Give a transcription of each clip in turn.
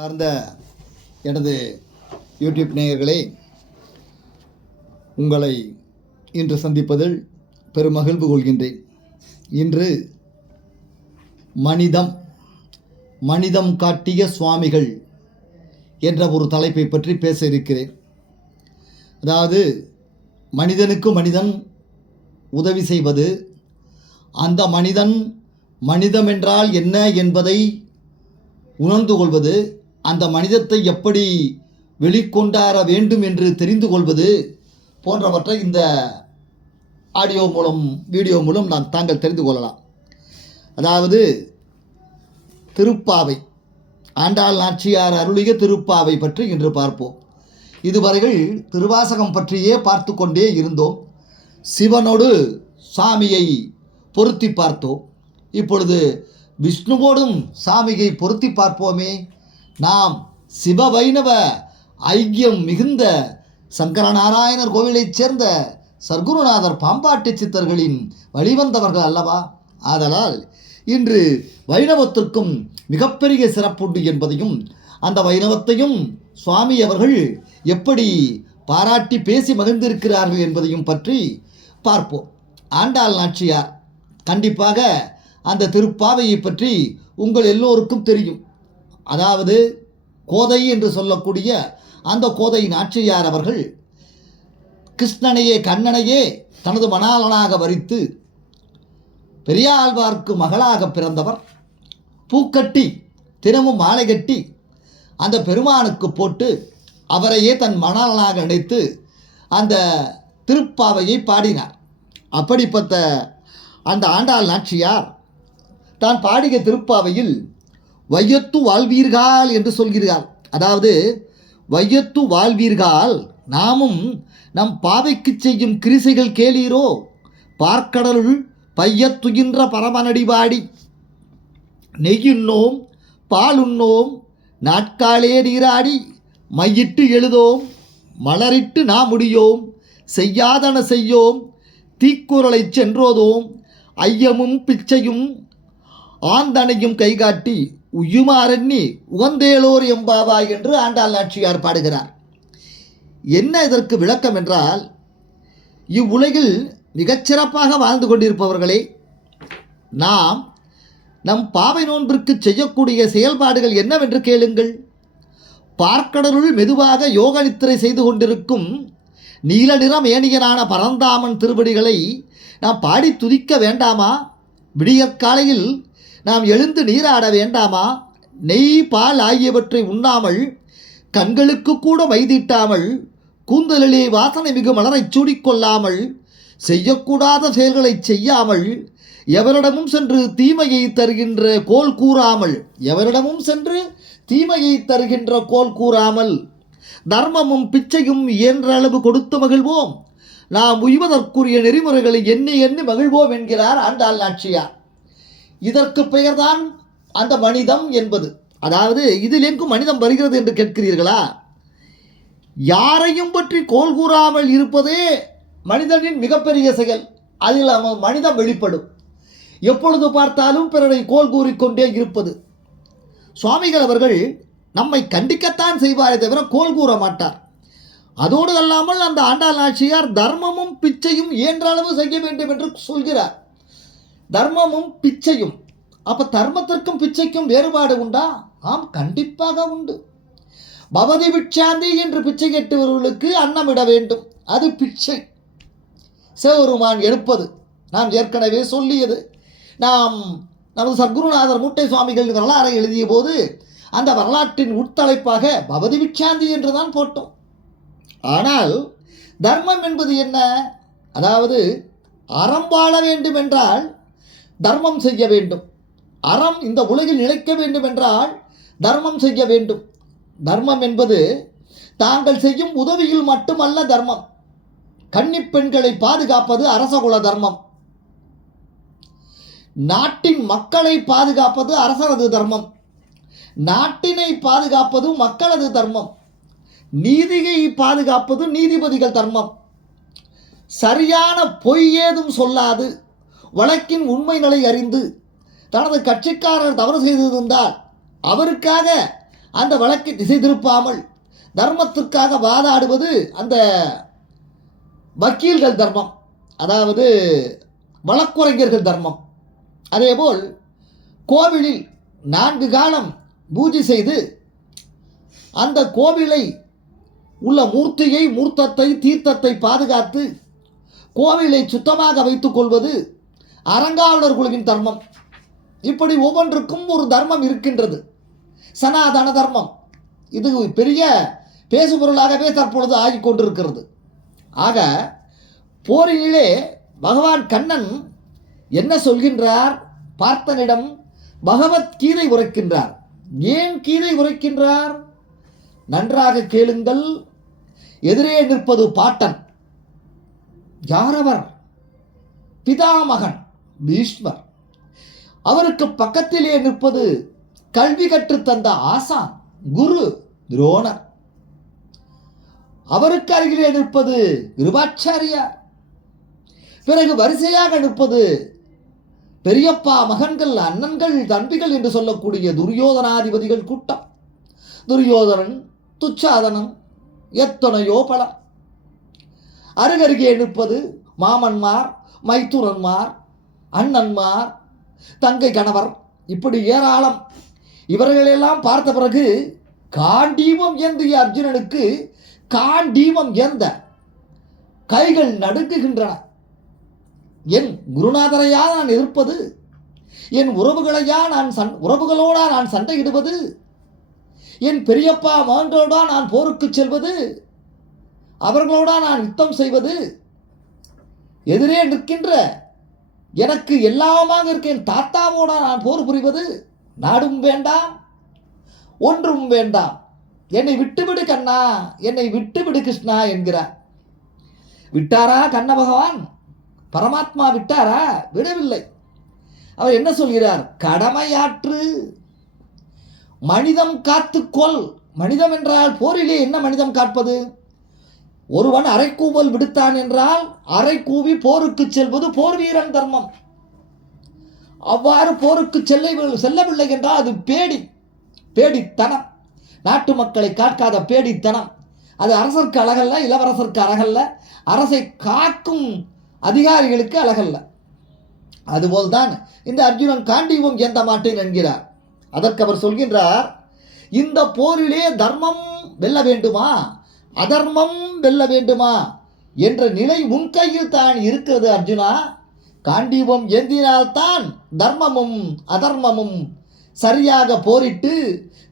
சார்ந்த எனது யூடியூப் நேயர்களே உங்களை இன்று சந்திப்பதில் பெருமகிழ்வு கொள்கின்றேன். இன்று மனிதம் மனிதம் காட்டிய சுவாமிகள் என்ற ஒரு தலைப்பை பற்றி பேச இருக்கிறேன். அதாவது மனிதனுக்கு மனிதன் உதவி செய்வது அந்த மனிதன் மனிதம் என்றால் என்ன என்பதை உணர்ந்து கொள்வது அந்த மனிதத்தை எப்படி வெளிக்கொண்டார வேண்டும் என்று தெரிந்து கொள்வது போன்றவற்றை இந்த ஆடியோ மூலம் வீடியோ மூலம் நான் தாங்கள் தெரிந்து கொள்ளலாம். அதாவது திருப்பாவை ஆண்டாள் நாச்சியார் அருளிய திருப்பாவை பற்றி இன்று பார்ப்போம். இதுவரைகள் திருவாசகம் பற்றியே பார்த்து கொண்டே இருந்தோம். சிவனோடு சாமியை பொருத்தி பார்த்தோம். இப்பொழுது விஷ்ணுவோடும் சாமியை பொருத்தி பார்ப்போமே நாம் சிவ வைணவ ஐக்கியம் மிகுந்த சங்கரநாராயணர் கோவிலைச் சேர்ந்த சர்க்குருநாதர் பாம்பாட்டி சித்தர்களின் வழிவந்தவர்கள் அல்லவா? ஆதலால் இன்று வைணவத்திற்கும் மிகப்பெரிய சிறப்புண்டு என்பதையும் அந்த வைணவத்தையும் சுவாமி அவர்கள் எப்படி பாராட்டி பேசி மகிழ்ந்திருக்கிறார்கள் என்பதையும் பற்றி பார்ப்போம். ஆண்டாள் நாச்சியார் கண்டிப்பாக அந்த திருப்பாவையை பற்றி உங்கள் எல்லோருக்கும் தெரியும். அதாவது கோதை என்று சொல்லக்கூடிய அந்த கோதை நாச்சியார் அவர்கள் கிருஷ்ணனையே கண்ணனையே தனது மணாளனாக வரித்து பெரியாழ்வார்க்கு மகளாக பிறந்தவர். பூக்கட்டி தினமும் மாலை கட்டி அந்த பெருமானுக்கு போட்டு அவரையே தன் மணாளனாக நினைத்து அந்த திருப்பாவையை பாடினார். அப்படிப்பட்ட அந்த ஆண்டாள் நாச்சியார் தான் பாடிய திருப்பாவையில் வையத்து வாழ்வீர்கள் என்று சொல்கிறார். அதாவது வையத்து வாழ்வீர்கள் நாமும் நம் பாவைக்கு செய்யும் கிரிசைகள் கேளீரோ? பார்க்கடலுள் பையத்துகின்ற பரமனடிவாடி நெய்யுண்ணோம் பாலுண்ணோம் நாட்காலே நீராடி மையிட்டு எழுதோம் மலரிட்டு நாம் முடியோம் செய்யாதன செய்யோம் தீக்குரலை சென்றோதோம் ஐயமும் பிச்சையும் ஆந்தனையும் கைகாட்டி உயுமாறண்ணி உகந்தேளோர் எம்பாவாய் என்று ஆண்டாள் நாச்சியார் பாடுகிறார். என்ன இதற்கு விளக்கம் என்றால் இவ்வுலகில் மிகச்சிறப்பாக வாழ்ந்து கொண்டிருப்பவர்களே நாம் நம் பாவை நோன்பிற்கு செய்யக்கூடிய செயல்பாடுகள் என்னவென்று கேளுங்கள். பார்க்கடலுள் மெதுவாக யோக நித்திரை செய்து கொண்டிருக்கும் நீல நிறம் ஏனியனான பரந்தாமன் திருவடிகளை நாம் பாடி துதிக்க வேண்டாமா? விடியற்காலையில் நாம் எழுந்து நீராட வேண்டாமா? நெய் பால் ஆகியவற்றை உண்ணாமல் கண்களுக்கு கூட வைதிட்டாமல் கூந்தலிலே வாசனை மிகு மலரை சூடிக்கொள்ளாமல் செய்யக்கூடாத செயல்களை செய்யாமல் எவரிடமும் சென்று தீமையை தருகின்ற கோல் கூறாமல் எவரிடமும் சென்று தீமையை தருகின்ற கோல் கூறாமல் தர்மமும் பிச்சையும் இயன்ற அளவு கொடுத்து மகிழ்வோம். நாம் உய்வதற்குரிய நெறிமுறைகளை எண்ணி எண்ணி மகிழ்வோம் என்கிறார் ஆண்டாள் நாச்சியார். இதற்கு பெயர்தான் அந்த மனிதம் என்பது. அதாவது இதில் எங்கும் மனிதம் வருகிறது என்று கேட்கிறீர்களா? யாரையும் பற்றி கோல் கூறாமல் இருப்பதே மனிதனின் மிகப்பெரிய செயல். அதில் அவன் மனிதம் வெளிப்படும். எப்பொழுது பார்த்தாலும் பிறரை கோல் கூறிக்கொண்டே இருப்பது. சுவாமிகள் அவர்கள் நம்மை கண்டிக்கத்தான் செய்வாரே தவிர கோல் கூற மாட்டார். அதோடு அல்லாமல் அந்த ஆண்டாள் ஆட்சியார் தர்மமும் பிச்சையும் இயன்ற அளவு செய்ய வேண்டும் என்று சொல்கிறார். தர்மமும் பிச்சையும். அப்ப தர்மத்திற்கும் பிச்சைக்கும் வேறுபாடு உண்டா? ஆம் கண்டிப்பாக உண்டு. பவதி பிட்சாந்தி என்று பிச்சை கேட்டவர்களுக்கு அன்னமிட வேண்டும். அது பிச்சை. சிவபெருமான் எடுப்பது. நாம் ஏற்கனவே சொல்லியது. நாம் நமது சத்குருநாதர் மூட்டை சுவாமிகள் வரலாறை எழுதிய போது அந்த வரலாற்றின் உட்தலைப்பாக பவதி பிட்சாந்தி என்று தான் போட்டோம். ஆனால் தர்மம் என்பது என்ன? அதாவது அறம் வாழ வேண்டும் என்றால் தர்மம் செய்ய வேண்டும். அறம் இந்த உலகில் நிலைக்க வேண்டும் என்றால் தர்மம் செய்ய வேண்டும். தர்மம் என்பது தாங்கள் செய்யும் உதவியில் மட்டுமல்ல தர்மம். கன்னிப்பெண்களை பாதுகாப்பது அரசகுல தர்மம். நாட்டின் மக்களை பாதுகாப்பது அரசரது தர்மம். நாட்டினை பாதுகாப்பது மக்களது தர்மம். நீதியை பாதுகாப்பது நீதிபதிகள் தர்மம். சரியான பொய் ஏதும் சொல்லாது. வழக்கின் உண்மை நிலை அறிந்து தனது கட்சிக்காரர் தவறு செய்திருந்தால் அவருக்காக அந்த வழக்கை திசை திருப்பாமல் தர்மத்திற்காக வாதாடுவது அந்த வக்கீல்கள் தர்மம் அதாவது வழக்குரைஞர்கள் தர்மம். அதேபோல் கோவிலில் நான்கு காலம் பூஜை செய்து அந்த கோவிலை உள்ள மூர்த்தியை மூர்த்தத்தை தீர்த்தத்தை பாதுகாத்து கோவிலை சுத்தமாக வைத்துக் கொள்வது அறங்காவலர் குழுவின் தர்மம். இப்படி ஒவ்வொன்றுக்கும் ஒரு தர்மம் இருக்கின்றது. சனாதன தர்மம். இது பெரிய பேசுபொருளாகவே தற்பொழுது ஆகி கொண்டிருக்கிறது. ஆக போரினிலே பகவான் கண்ணன் என்ன சொல்கின்றார்? பார்த்தனிடம் பகவத்கீதை உரைக்கின்றார். ஏன் கீதை உரைக்கின்றார்? நன்றாக கேளுங்கள். எதிரே நிற்பது பாட்டன். யாரவர்? பிதாமகன். பீஷ்மர். அவருக்கு பக்கத்திலே நிற்பது கல்வி கற்றுத் தந்த ஆசான் குரு துரோணர். அவருக்கு அருகிலே நிற்பது கிருபாச்சாரியார். பிறகு வரிசையாக நிற்பது பெரியப்பா மகன்கள் அண்ணன்கள் தம்பிகள் என்று சொல்லக்கூடிய துரியோதனாதிபதிகள் கூட்டம். துரியோதனன் துச்சாதனம் எத்தனையோ பலர். அருகருகே நிற்பது மாமன்மார் மைத்துரன்மார் அண்ணன்மார் தங்கை கணவர் இப்படி ஏராளம். இவர்களெல்லாம் பார்த்த பிறகு காண்டீபம் ஏந்திய அர்ஜுனனுக்கு காண்டீபம் ஏந்த கைகள் நடுங்குகின்றன. என் குருநாதரையா நான் எதிர்ப்பது? என் உறவுகளையா நான் சண் உறவுகளோடா நான் சண்டையிடுவது? என் பெரியப்பா மகன்களோடா நான் போருக்கு செல்வது? அவர்களோடா நான் யுத்தம் செய்வது? எதிரே நிற்கின்ற எனக்கு எல்லாமாக இருக்கேன் தாத்தாவோட நான் போர் புரிவது நாடும் வேண்டாம் ஒன்றும் வேண்டாம். என்னை விட்டுவிடு கண்ணா என்னை விட்டுவிடு கிருஷ்ணா என்கிறார். விட்டாரா கண்ண பகவான்? பரமாத்மா விட்டாரா? விடவில்லை. அவர் என்ன சொல்கிறார்? கடமையாற்று. மனிதம் காத்துக்கொள் மனிதம் என்றால் போரிலே என்ன மனிதம் காப்பது? ஒருவன் அரைக்கூவல் விடுத்தான் என்றால் அரைக்கூவி போருக்கு செல்வது போர் வீரன் தர்மம். அவ்வாறு போருக்கு செல்ல செல்லவில்லை என்றால் அது பேடி பேடித்தனம். நாட்டு மக்களை காக்காத பேடித்தனம். அது அரசருக்கு அழகல்ல இளவரசருக்கு அழகல்ல அரசை காக்கும் அதிகாரிகளுக்கு அழகல்ல. அதுபோல்தான் இந்த அர்ஜுனன் காண்டிவும் எந்த மாட்டேன் என்கிறார். அதற்கு அவர் சொல்கின்றார் இந்த போரிலே தர்மம் வெல்ல வேண்டுமா? அதர்மம் வெல்ல வேண்டுமா என்ற நிலை உன் கையில் தான் இருக்கிறது அர்ஜுனா. காண்டீபம் ஏந்தினால்தான் தர்மமும் அதர்மமும் சரியாக போரிட்டு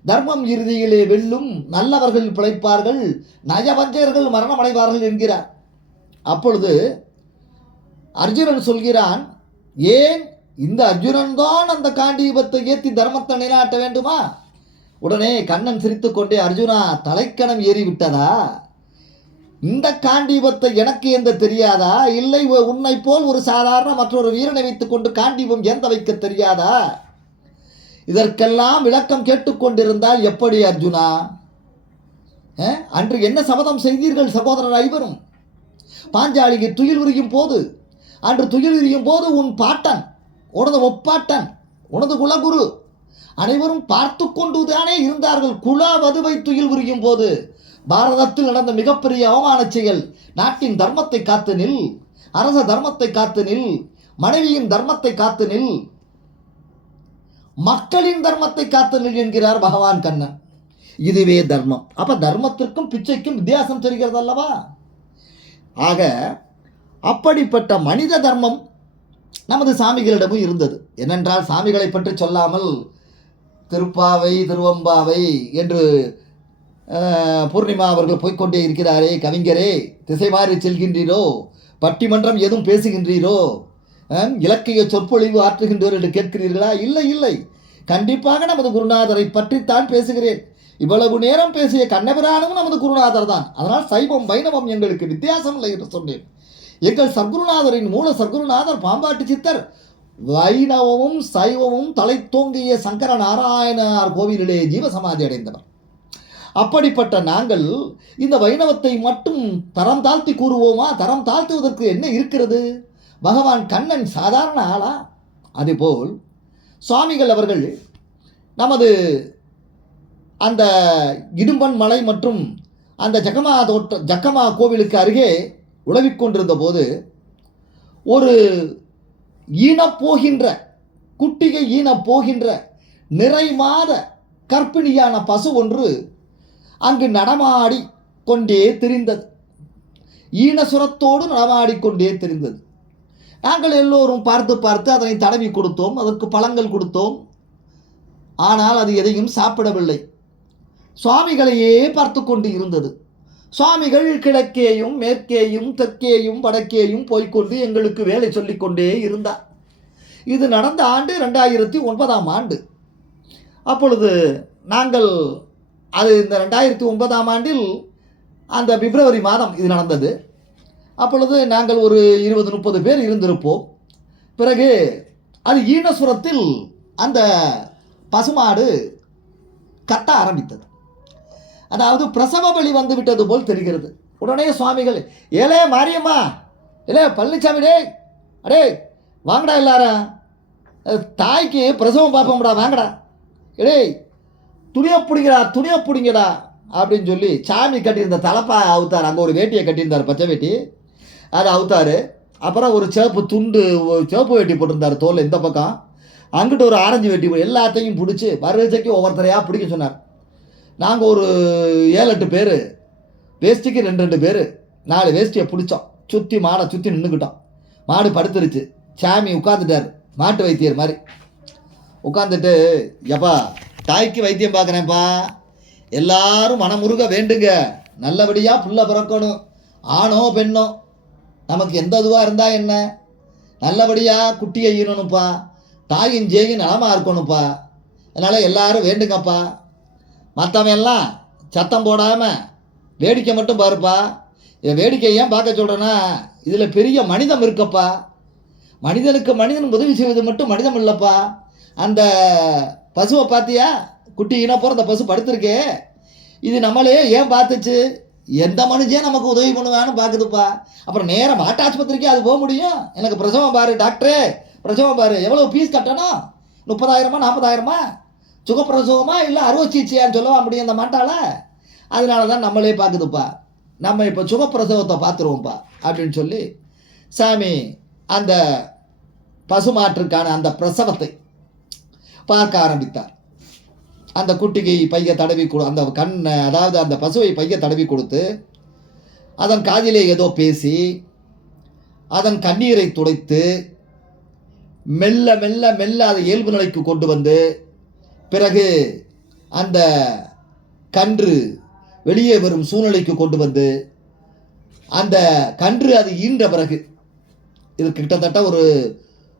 தர்மம் இறுதியிலே வெல்லும் நல்லவர்கள் பிழைப்பார்கள் நயவஞ்சகர்கள் மரணமடைவார்கள் என்கிறார். அப்பொழுது அர்ஜுனன் சொல்கிறான் ஏன் இந்த அர்ஜுனன் தான் அந்த காண்டீபத்தை ஏற்றி தர்மத்தை நிலாட்ட வேண்டுமா? உடனே கண்ணன் சிரித்துக்கொண்டே அர்ஜுனா தலைக்கணம் ஏறிவிட்டதா இந்த காண்டீபத்தை எனக்கு எந்த தெரியாதா? இல்லை உன்னை போல் ஒரு சாதாரண மற்றொரு வீரனை வைத்துக்கொண்டு காண்டீபம் எந்த வைக்க தெரியாதா? இதற்கெல்லாம் விளக்கம் கேட்டுக்கொண்டிருந்தால் எப்படி அர்ஜுனா? அன்று என்ன சபதம் செய்தீர்கள் சகோதரர் ஐவரும்? பாஞ்சாலிக்கு துயில் உரியும் போது அன்று துயில் உரியும் போது உன் பாட்டன் உனது ஒப்பாட்டன் உனது குலகுரு அனைவரும் பார்த்து கொண்டுதானே இருந்தார்கள். குலா வதுவை துயில் உரியும் போது பாரதத்தில் நடந்த மிகப்பெரிய அவமான செயல் நாட்டின் தர்மத்தை காத்து நில் அரச தர்மத்தை காத்து நில் மனைவியின் தர்மத்தை காத்து நில் மக்களின் தர்மத்தை காத்து நில் என்கிறார் பகவான் கண்ணன். இதுவே தர்மம். அப்ப தர்மத்திற்கும் பிச்சைக்கும் வித்தியாசம் தெரிகிறது அல்லவா ஆக அப்படிப்பட்ட மனித தர்மம் நமது சாமிகளிடமும் இருந்தது. ஏனென்றால் சாமிகளை பற்றி சொல்லாமல் திருப்பாவை திருவம்பாவை என்று பூர்ணிமா அவர்கள் போய்க்கொண்டே இருக்கிறாரே கவிஞரே திசை மாறி செல்கின்றீரோ? பட்டிமன்றம் எதுவும் பேசுகின்றீரோ? இலக்கிய சொற்பொழிவு ஆற்றுகின்றோர் என்று கேட்கிறீர்களா? இல்லை இல்லை. கண்டிப்பாக நமது குருநாதரை பற்றித்தான் பேசுகிறேன். இவ்வளவு நேரம் பேசிய கண்ணபிரானும் நமது குருநாதர் தான் அதனால் சைவம் வைணவம் எங்களுக்கு வித்தியாசம் இல்லை என்று சொன்னேன். எங்கள் சர்க்குருநாதரின் மூல சர்க்குருநாதர் பாம்பாட்டு சித்தர். வைணவமும் சைவமும் தலை தோங்கிய சங்கர நாராயணார் கோவிலிலே ஜீவசமாதி அடைந்தவர். அப்படிப்பட்ட நாங்கள் இந்த வைணவத்தை மட்டும் தரம் தாழ்த்தி கூறுவோமா? தரம் தாழ்த்துவதற்கு என்ன இருக்கிறது? பகவான் கண்ணன் சாதாரண ஆளா? அதுபோல் சுவாமிகள் அவர்கள் நமது அந்த இடும்பன் மலை மற்றும் அந்த ஜக்கமா தோட்ட ஜக்கமா கோவிலுக்கு அருகே உழவிக்கொண்டிருந்த போது ஒரு ஈனப் போகின்ற குட்டிகை ஈனப் போகின்ற நிறை மாத கர்ப்பிணியான பசு ஒன்று அங்கு நடமாடி கொண்டே திரிந்தது. ஈனசுரத்தோடு நடமாடிக்கொண்டே திரிந்தது. நாங்கள் எல்லோரும் பார்த்து பார்த்து அதனை தடவி கொடுத்தோம் அதற்கு பழங்கள் கொடுத்தோம். ஆனால் அது எதையும் சாப்பிடவில்லை. சுவாமிகளையே பார்த்து கொண்டு இருந்தது. சுவாமிகள் கிழக்கேயும் மேற்கேயும் தெற்கேயும் வடக்கேயும் போய்க்கொண்டு எங்களுக்கு வேலை சொல்லிக்கொண்டே இருந்தார். இது நடந்த ஆண்டு ரெண்டாயிரத்தி ஒன்பதாம் ஆண்டு. அப்பொழுது நாங்கள் அது இந்த ரெண்டாயிரத்தி ஒன்பதாம் ஆண்டில் அந்த பிப்ரவரி மாதம் இது நடந்தது. அப்பொழுது நாங்கள் ஒரு இருபது முப்பது பேர் இருந்திருப்போம். பிறகு அது ஈனசுரத்தில் அந்த பசுமாடு கத்த ஆரம்பித்தது. அதாவது பிரசவ பலி வந்து விட்டது போல் தெரிகிறது. உடனே சுவாமிகள் ஏலே மாரியம்மா ஏலே பழனிசாமி டே அடே வாங்கடா எல்லாரும். தாய்க்கு பிரசவம் பார்ப்போம்டா வாங்கடா. டேய் துணியை பிடிங்கடா துணியை பிடிங்கடா அப்படின்னு சொல்லி சாமி கட்டியிருந்த தலப்பா அவுத்தார். அங்கே ஒரு வேட்டியை கட்டியிருந்தார் பச்சை வேட்டி. அதை அவுத்தார். அப்புறம் ஒரு சிவப்பு துண்டு சேப்பு சிவப்பு வேட்டி போட்டிருந்தார் தோல் இந்த பக்கம். அங்கிட்ட ஒரு ஆரஞ்சு வேட்டி எல்லாத்தையும் பிடிச்சி வரிசைக்கு ஒவ்வொருத்தரையாக பிடிக்க சொன்னார். நாங்கள் ஒரு ஏழு எட்டு பேர். வேஷ்டிக்கு ரெண்டு ரெண்டு பேர். நாலு வேஷ்டியை பிடிச்சோம். சுற்றி மாடை சுற்றி நின்றுக்கிட்டோம் மாடு படுத்துருச்சு. சாமி உட்காந்துட்டார் மாட்டு வைத்தியர் மாதிரி. உட்காந்துட்டு எப்பா தாய்க்கு வைத்தியம் பார்க்குறேன்ப்பா. எல்லாரும் மனமுருக வேண்டுங்க. நல்லபடியாக புள்ள பிறக்கணும். ஆணோ பெண்ணோ நமக்கு எந்த இதுவாக இருந்தால் என்ன? நல்லபடியாக குட்டியை ஈரணும்ப்பா தாயின் ஜேயும் நலமாக இருக்கணும்ப்பா. அதனால் எல்லாரும் வேண்டுங்கப்பா. மற்றவன் எல்லாம் சத்தம் போடாமல் வேடிக்கை மட்டும் பாருப்பா. இதை வேடிக்கை ஏன் பார்க்க சொல்கிறேன்னா இதில் பெரிய மனிதம் இருக்கப்பா. மனிதனுக்கு மனிதன் உதவி செய்வது மட்டும் மனிதம் இல்லைப்பா. அந்த பசுவை பார்த்தியா? குட்டி ஈன போகிற அந்த பசு படுத்திருக்கே. இது நம்மளே ஏன் பார்த்துச்சு? எந்த மனுஷன் நமக்கு உதவி பண்ணுவான்னு பார்க்குதுப்பா. அப்புறம் நேரம் மாட்டு ஆஸ்பத்திரிக்கே அது போக முடியும்? எனக்கு பிரசவம் பாரு டாக்டரே. பிரசவம் பாரு. எவ்வளோ ஃபீஸ் கட்டணும்? முப்பதாயிரமா நாற்பதாயிரமா? சுகப்பிரசவமா இல்லை அறுவை சிகிச்சையான்னு சொல்லவா முடியும் அந்த மாட்டால? அதனால தான் நம்மளே பார்க்குதுப்பா. நம்ம இப்போ சுகப்பிரசவத்தை பார்த்துருவோம்ப்பா அப்படின்னு சொல்லி சாமி அந்த பசுமாற்றுக்கான அந்த பிரசவத்தை பார்க்க ஆரம்பித்தார். அந்த குட்டிக்கு பைய தடவி கொடு அந்த கண் அதாவது அந்த பசுவை பைய தடவி கொடுத்து அதன் காதிலே ஏதோ பேசி அதன் கண்ணீரை துடைத்து மெல்ல மெல்ல மெல்ல அதை இயல்பு நிலைக்கு கொண்டு வந்து பிறகு அந்த கன்று வெளியே வரும் சூழ்நிலைக்கு கொண்டு வந்து அந்த கன்று அது ஈன்ற பிறகு இது கிட்டத்தட்ட ஒரு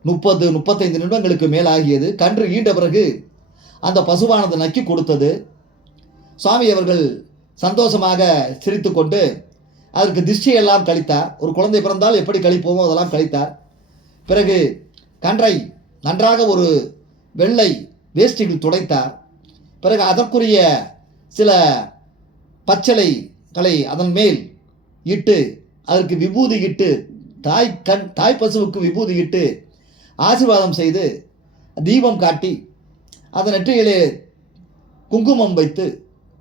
முப்பது முப்பத்தைந்து நிமிடங்களுக்கு மேலாகியது. கன்று ஈன்ற பிறகு அந்த பசுவானது நக்கி கொடுத்தது. சுவாமி அவர்கள் சந்தோஷமாக சிரித்துக்கொண்டு அதற்கு திருஷ்டியெல்லாம் கழித்தார். ஒரு குழந்தை பிறந்தால் எப்படி கழிப்போமோ அதெல்லாம் கழித்தார். பிறகு கன்றை நன்றாக ஒரு வெள்ளை வேஷ்டிகள் துடைத்தார். பிறகு அதற்குரிய சில பச்சளைகளை அதன் மேல் இட்டு அதற்கு விபூதி இட்டு தாய் கண் தாய் பசுவுக்கு விபூதி இட்டு ஆசீர்வாதம் செய்து தீபம் காட்டி அதன் நெற்றியிலே குங்குமம் வைத்து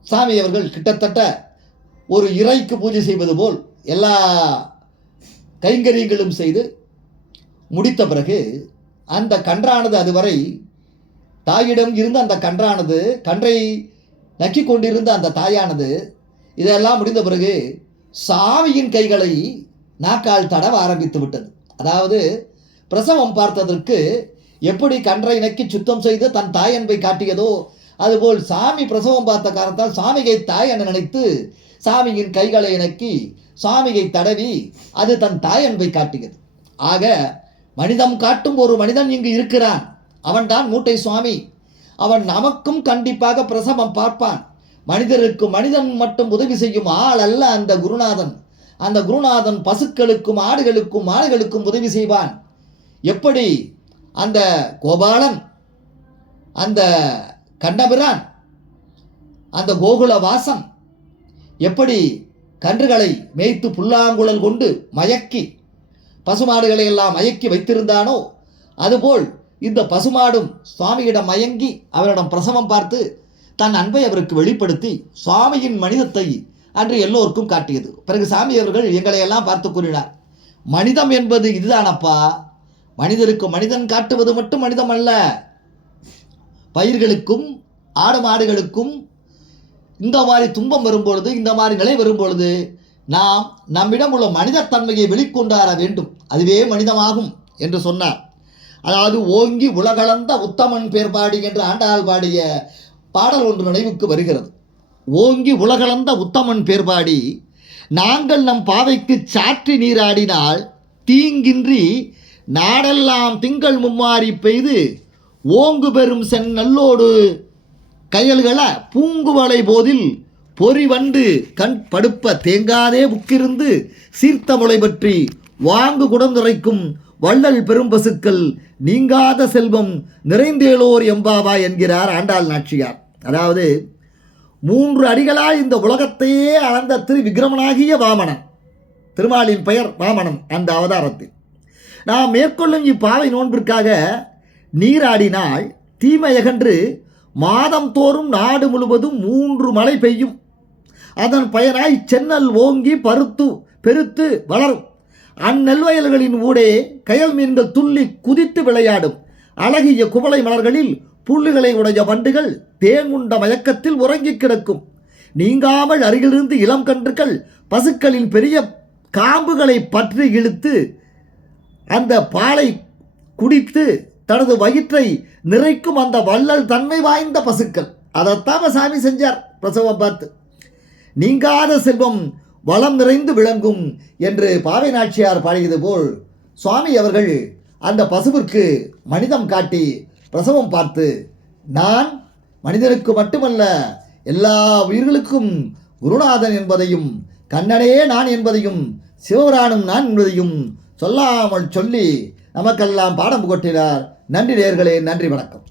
சாமி அவர்கள் கிட்டத்தட்ட ஒரு இறைக்கு பூஜை செய்வது போல் எல்லா கைங்கரியங்களும் செய்து முடித்த பிறகு அந்த கன்றானது அதுவரை தாயிடம் இருந்த அந்த கன்றானது கன்றை நக்கி கொண்டிருந்த அந்த தாயானது இதெல்லாம் முடிந்த பிறகு சாமியின் கைகளை நாக்கால் தடவ ஆரம்பித்து விட்டது. அதாவது பிரசவம் பார்த்ததற்கு எப்படி கன்றை நக்கி சுத்தம் செய்து தன் தாயன்பை காட்டியதோ அதுபோல் சாமி பிரசவம் பார்த்த காரணத்தால் சாமிகை தாய் என நினைத்து சாமியின் கைகளை நக்கி சாமியை தடவி அது தன் தாய் அன்பை காட்டியது. ஆக மனிதம் காட்டும் ஒரு மனிதன் இங்கு இருக்கிறான். அவன்தான் மூட்டை சுவாமி. அவன் நமக்கும் கண்டிப்பாக பிரசவம் பார்ப்பான். மனிதருக்கு மனிதன் மட்டும் உதவி செய்யும் ஆள் அல்ல அந்த குருநாதன். அந்த குருநாதன் பசுக்களுக்கும் ஆடுகளுக்கும் மாடுகளுக்கும் உதவி செய்வான். எப்படி? அந்த கோபாலன் அந்த கண்ணபிரான் அந்த கோகுல வாசம். எப்படி? கன்றுகளை மேய்த்து புல்லாங்குழல் கொண்டு மயக்கி பசுமாடுகளை எல்லாம் மயக்கி வைத்திருந்தானோ? அதுபோல் இந்த பசுமாடும் சுவாமியிடம் மயங்கி அவரிடம் பிரசவம் பார்த்து தன் அன்பை அவருக்கு வெளிப்படுத்தி சுவாமியின் மனிதத்தை அன்று எல்லோருக்கும் காட்டியது. பிறகு சாமி அவர்கள் எங்களையெல்லாம் பார்த்து கூறினார். மனிதம் என்பது இதுதானப்பா? மனிதருக்கு மனிதன் காட்டுவது மட்டும் மனிதம் அல்ல பயிர்களுக்கும் ஆடு மாடுகளுக்கும் இந்த மாதிரி துன்பம் வரும்பொழுது இந்த மாதிரி நிலை வரும்பொழுது நாம் நம்மிடம் உள்ள மனிதத்தன்மையை வெளிக்கொண்டார வேண்டும். அதுவே மனிதமாகும் என்று சொன்னார். அதாவது ஓங்கி உலகளந்த உத்தமன் பேர் பாடி என்று ஆண்டாள் பாடிய பாடல் ஒன்று நினைவுக்கு வருகிறது. ஓங்கி உலகளந்த உத்தமன் பேர் பாடி நாங்கள் நம் பாவைக்கு சாற்றி நீராடினால் தீங்கின்றி நாடெல்லாம் திங்கள் மும்மாரி பெய்து ஓங்கு பெறும் செந்நல்லோடு கையல்கள பூங்குவளை போதில் பொறி வண்டு கண் படுப்ப தேங்காதே உக்கிருந்து சீர்த்த முளை பற்றி வாங்கு குடந்துரைக்கும் வள்ளல் பெரும்பசுக்கள் நீங்காத செல்வம் நிறைந்தேலோர் எம்பாவா என்கிறார் ஆண்டாள் நாச்சியார். அதாவது மூன்று அடிகளால் இந்த உலகத்தையே அளந்த திரு விக்ரமனாகிய வாமனன். திருமாலின் பெயர் வாமனன் அந்த அவதாரத்தில். நாம் மேற்கொள்ளும் இப்பாவை நோன்பிற்காக நீராடினால் தீமையகன்று மாதம் தோறும் நாடு முழுவதும் மூன்று மழை பெய்யும். அதன் பயனாய் சென்னல் ஓங்கி பருத்து பெருத்து வளரும். அந்நெல்வயல்களின் ஊடே கயல் மீன்கள் துள்ளி குதித்து விளையாடும். அழகிய குவளை மலர்களில் புல்லுகளை உடைய வண்டுகள் தேங்குண்ட மயக்கத்தில் உறங்கிக் கிடக்கும். நீங்காமல் அருகிலிருந்து இளம் கன்றுகள் பசுக்களின் பெரிய காம்புகளை பற்றி இழுத்து அந்த பாலை குடித்து தனது வயிற்றை நிறைக்கும் அந்த வள்ளல் தன்மை வாய்ந்த பசுக்கள். அதைத்தான் சாமி செஞ்சார் பிரசவம் பார்த்து. நீங்காத செல்வம் வளம் நிறைந்து விளங்கும் என்று பாவை நாச்சியார் பாடியது போல் சுவாமி அவர்கள் அந்த பசுவிற்கு மனிதம் காட்டி பிரசவம் பார்த்து நான் மனிதனுக்கு மட்டுமல்ல எல்லா உயிர்களுக்கும் குருநாதன் என்பதையும் கண்ணனே நான் என்பதையும் சிவபுராணும் நான் என்பதையும் சொல்லாமல் சொல்லி நமக்கெல்லாம் பாடம் புகட்டினார். நன்றி நேர்களே நன்றி வணக்கம்.